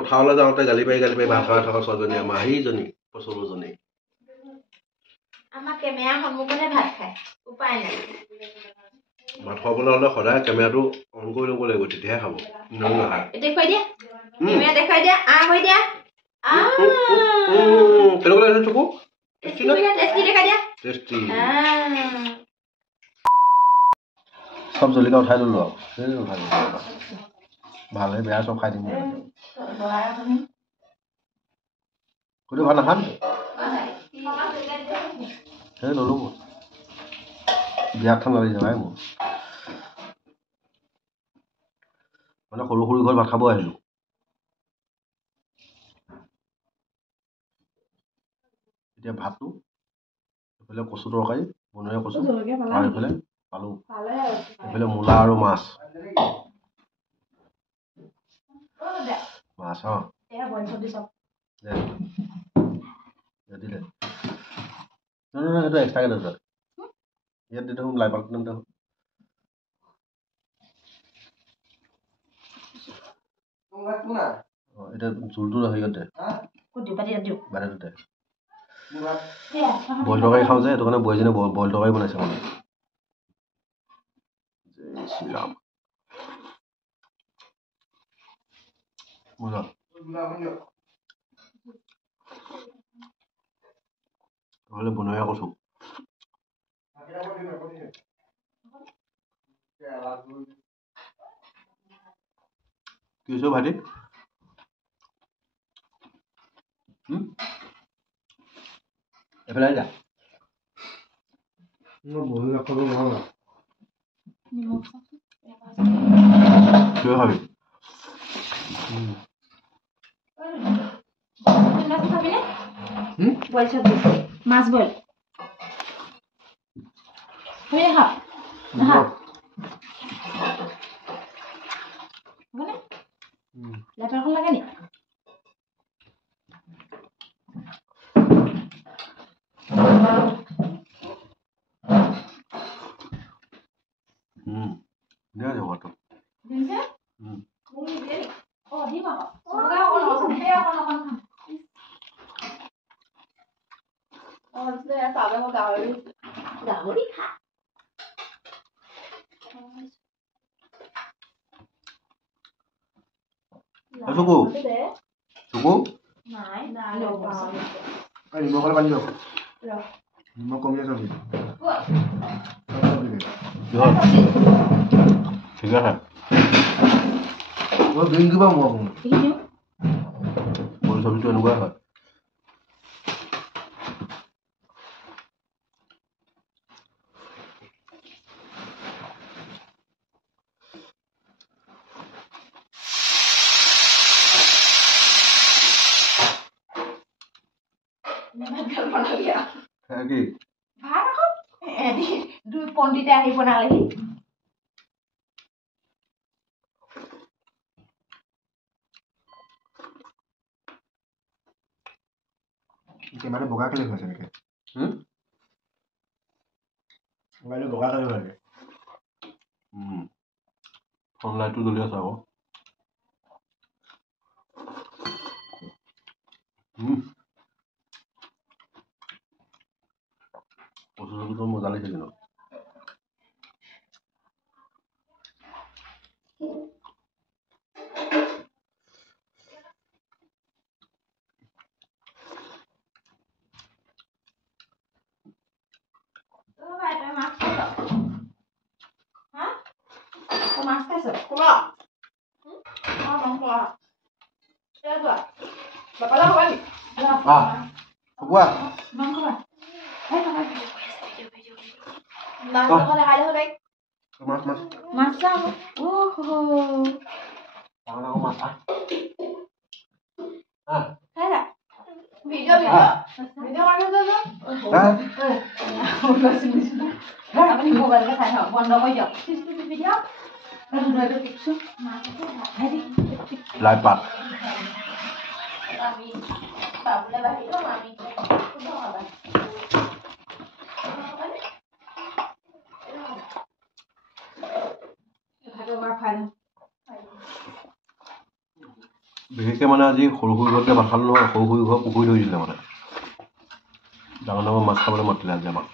পথাৰলৈ যাওঁতে গালি পাৰি ভাত খাই থকা ছোৱালীজনী আমাৰ সেইজনী পচলুজনী আমাৰ কেমেৰা সন্মুখতে ভাত খায় উপায় নাই ভাত খাবলৈ হ'লে সদায় কেমেৰাটো অন কৰি ল'ব লাগিব তেতিয়াহে খাব দেখুৱাই দিয়া কেমেৰা দেখুৱাই দিয়া হৈ দিয়া কেনেকুৱা লাগিছে চকু টেষ্টি দেখাই দিয়া টেষ্টি সব জলকীয়া উঠাই ল'লো আৰু ভালে বেয়া চব খাই দিম কোনটো ভাত নাখাম সেই ল'লো মই বিয়াত ঠাণ্ডা লাগি যাব মোৰ মানে সৰু সৰু ঘৰত ভাত খাব আহিলোঁ এতিয়া ভাতটো এইফালে কচু তৰকাৰী বনৰীয়া কচু আৰু এইফালে পালোঁ এইফালে মূলা আৰু মাছ মাছ দিলে সেইটো এক্সট্ৰাকে দিওঁ তাত ইয়াত দি থাকোঁ লাই পাত দি থাকোঁ এতিয়া জোলটো হেৰিয়ত দে বাহিৰতে বইল তৰকাৰী খাওঁ যে সেইটো কাৰণে বৈজনীয়ে বইল তৰকাৰী বনাইছে মানে শ্ৰীৰাম নহ'লে বনৰীয়া কচু কি হৈছে ভাইটি এইফালে আহি যা বহি ৰাখোঁ নহয় কিয় খাবি মাছ বইল লেটাৰখন লাগে নি গাহৰি খা চকু চকু নিমখলে পানী দিয়ক নিমখ কমি আছে ঠিক আছে গ্ৰীণ কিবা মই বইল চব্জিটো এনেকুৱাই হয় কি ভাত আকৌ দুই পণ্ডিতে আহি বনালেহি কেমেৰাটো বগা কেলে হৈছে এনেকে মোবাইলটো বগা কেলে হৈছে ফোন লাইটটো জ্বলি আছে আকৌ কচু চব্জিটো মজা লাগিছে কিন্তু মাছ খাইছ লাই পাত বিশেষকৈ মানে আজি সৰু সৰু ঘৰতে ভাত খালোঁ নহয় সৰু সৰু ঘৰ পুখুৰী ধৰি দিলে মানে ডাঙৰ ডাঙৰ মাছ খাবলৈ মাতিলে আজি আমাক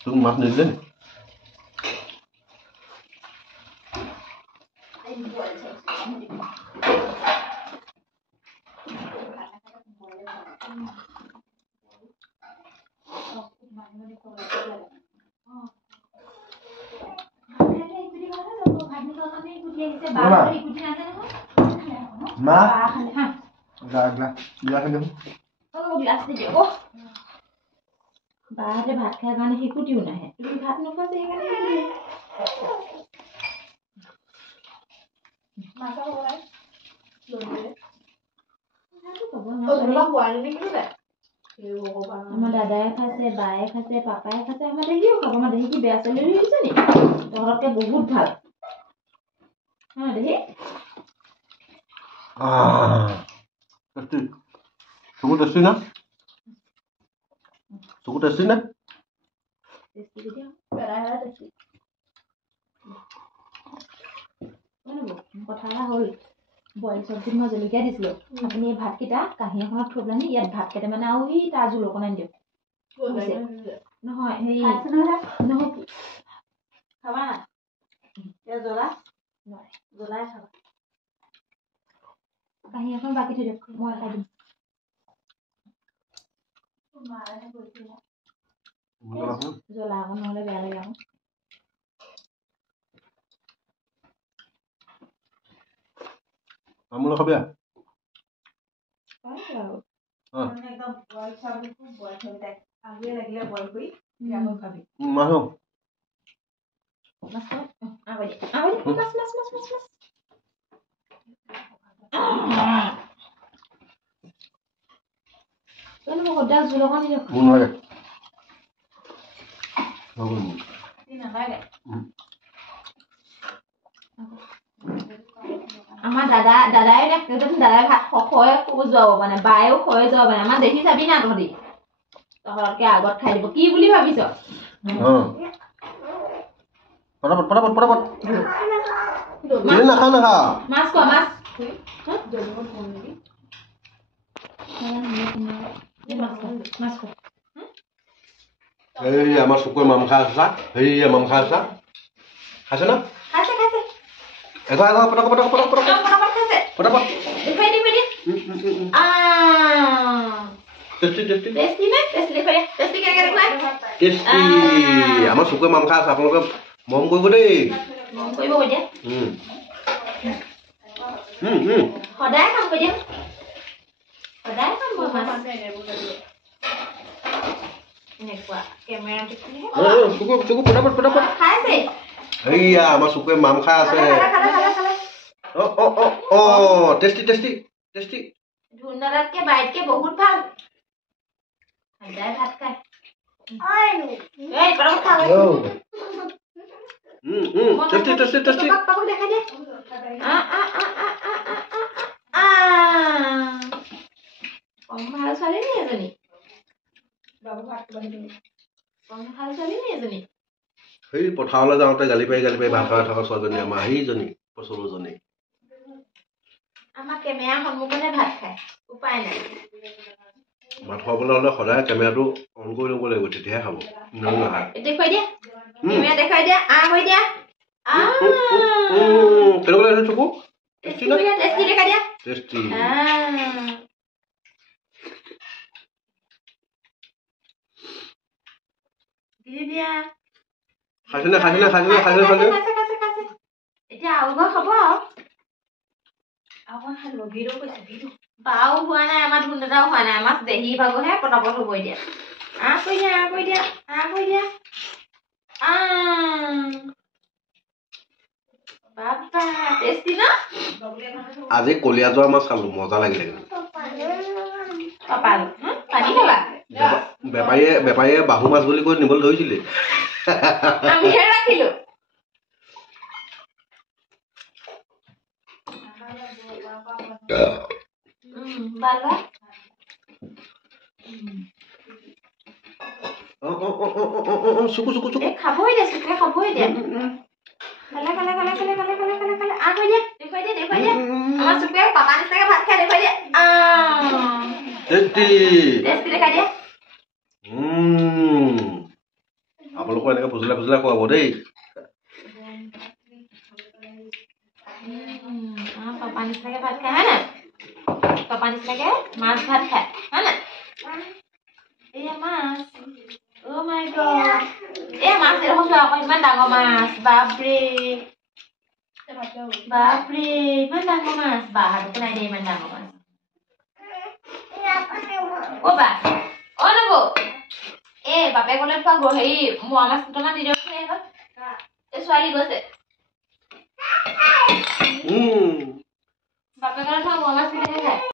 তোক মাছ নিদিলে নি মা বাহঁতে ভাত খাই কাৰণে শিকুটিও নাহে তুমি ভাত নোখোৱা যে সেইকাৰণে আমাৰ দাদাই খাইছে বায়ে খাইছে পাপাই খাইছে আমাৰ দেহিও খাব আমাৰ দেহি কি বেয়া চলি আহিছে নি তহঁতকে বহুত ভাল হা দেহি চকু টেষ্টি না চকু টেষ্টি না কথা এটা হ'ল বইল চব্জিত মই জলকীয়া দিছিলোঁ আপুনি এই ভাতকেইটা কাঁহী এখনত থৈ পেলাই ইয়াত ভাত কেইটামানে আৰু সি তাৰ জোল অকণমান দিয়ক নহয় হেৰি নহয় খাবা না জ্বলা জ্বলাই খাবা কাঁহী এখন বাকি থৈ দিয়ক মই খাই দিম জ্বলা অকণ নহ'লে বেয়া লাগে আকৌ আমুল খাবি আমাৰ দাদাই দাদাই ভাত খয় যোৱাব মানে বায়েও খয় যোৱাব মানে আমাৰ দেখি চাবি না তহঁতি তহঁতকে আগত খাই দিব কি বুলি ভাবিছ মাছ খোৱা মাছ মাছ খোৱা এই আমাৰ চকুৱে মাম খাই আছা হেৰি মাম খাই আছা খাইছে না এগা পটক পটক পটক পটক পটক টেষ্টি আমাৰ চকুৱে মাম খাই আছে আপোনালোকে মৰম কৰিব দেই সদায় কাম কৰি দিয়ক সদায় কাম এনেকুৱা কেমেৰা খাইছে এইয়া আমাৰ চকুৱে মাম খাই আছে টেষ্টি টেষ্টি টেষ্টি ধুনদাদাতকে বাইতকে বহুত ভাল সদায় ভাত খায় টেষ্টি টেষ্টি টেষ্টি দেখাই দে কম ভাল ছোৱালী নি এজনী কম ভাল ছোৱালী নি এজনী সেই পথাৰলৈ যাওঁতে গালি পাৰি ভাত খাই থকা ছোৱালীজনী আমাৰ সেইজনী পচলুজনী আমাৰ কেমেৰা সন্মুখতে ভাত খায় উপায় নাই ভাত খাবলৈ হ'লে সদায় কেমেৰাটো অন কৰি ল'ব লাগিব তেতিয়াহে খাব দেখুৱাই দিয়া কেমেৰা দেখুৱাই দিয়া কৰি দিয়া কেনেকুৱা লাগিছে চকু টেষ্টি দেখাই দিয়া টেষ্টি এতিয়া আৰু খাব বাও হোৱা নাই আমাৰ ধুন দাদাও হোৱা নাই আমাৰ দেহি ভাগৰহে পটাপট হ'ব এতিয়া কৰি দিয়া বাবা টেষ্টি ন আজি কলীয়া যোৱা মাছ খালো মজা লাগিলে পানী খাবা বেপাৰীয়ে বাহু মাছ বুলি কৈ নিবলৈ ধৰিছিলে আমিহে ৰাখিলো চুকু চুকু চুকু খাবই দে চুকুৱে খাবই দে খালে খালে খালে খালে খালে খালে খালে খালে কৈ দিয়ে দেখুৱাই দিয়ে আমাৰ চুকুৱে পাপা নিচিনাকে ভাত খাই দেখুৱাই দিয়ে টেষ্টি দেখাই দিয়ে আপোনালোকৰ এনেকে ফুচুলাই ফুচুলাই খুৱাব দেই পাপা নিচিনাকে ভাত খাই হয় নাই পাপা নিচিনাকে মাছ ভাত খায় হয় নাই এয়া মাছ অ' মাই গড এয়া মাছ দেখোন চোৱা আকৌ ইমান ডাঙৰ মাছ বাপৰে ইমান ডাঙৰ মাছ বাহাদুৰ নাই দেই ইমান ডাঙৰ মাছ অ' বা অ' নব এ বাপে ক'লে থোৱা হেৰি মোৱা মাছ দুটামান দি দিয়ক এই ছোৱালী গৈছে বাপে ক'লে থোৱা মোৱা মাছ কেনেকে খায়